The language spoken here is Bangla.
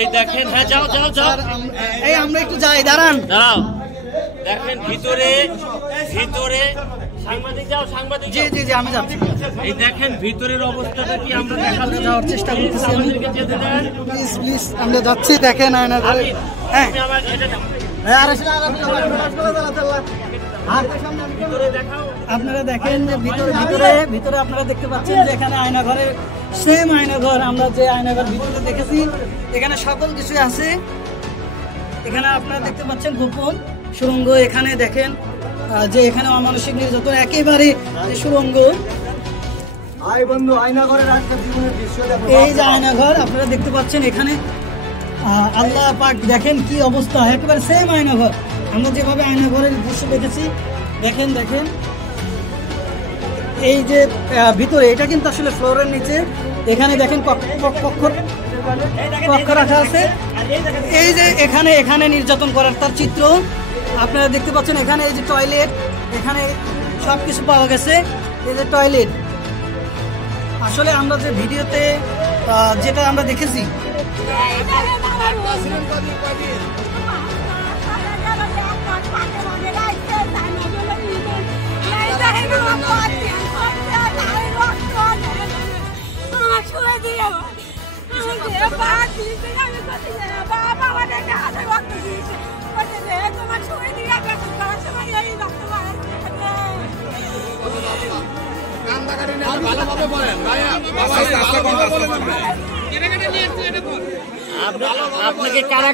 এই দেখেন, হ্যাঁ যাও যাও যাও, এই আমরা একটু যাই, দাঁড়ান দাঁড়াও। দেখেন ভিতরে ভিতরে সাংবাদিক যাও, সাংবাদিক জি জি জি আমি যাচ্ছি। এই দেখেন ভিতরের অবস্থাটা কি আমরা দেখাতে যাওয়ার চেষ্টা করতেছি, আমাদেরকে যেতে দেন প্লিজ প্লিজ আমরা যাচ্ছি। দেখেন আয়না ঘরে, হ্যাঁ তুমি আমার এটা দাও। আপনারা দেখেন যে ভিতরে ভিতরে আপনারা দেখতে পাচ্ছেন যে এখানে আয়না ঘরের সেম আয়না ঘর আমরা যে আয়না ঘর ভিতরে দেখেছি, এখানে সকল কিছু আছে। এখানে আপনারা দেখতে পাচ্ছেন গোপন সুড়ঙ্গ। এখানে দেখেন যে এখানে অমানসিক নির্যাতন একেবারে সুড়ঙ্গ। এই যে আয়না ঘর আপনারা দেখতে পাচ্ছেন, এখানে আল্লাহ পাক দেখেন কি অবস্থা, একেবারে সেম আয়না ঘর আমরা যেভাবে আয়না ঘরের দৃশ্য দেখেছি। দেখেন দেখেন এই যে ভিতরে, এটা কিন্তু আসলে ফ্লোরের নিচে। এখানে দেখেন কক্ষ রাখা আছে। এই যে এখানে এখানে নির্যাতন করার তার চিত্র আপনারা দেখতে পাচ্ছেন। এখানে এই যে টয়লেট, এখানে সব কিছু পাওয়া গেছে। এই যে টয়লেট, আসলে আমরা যে ভিডিওতে যেটা আমরা দেখেছি, আপনাকে কারা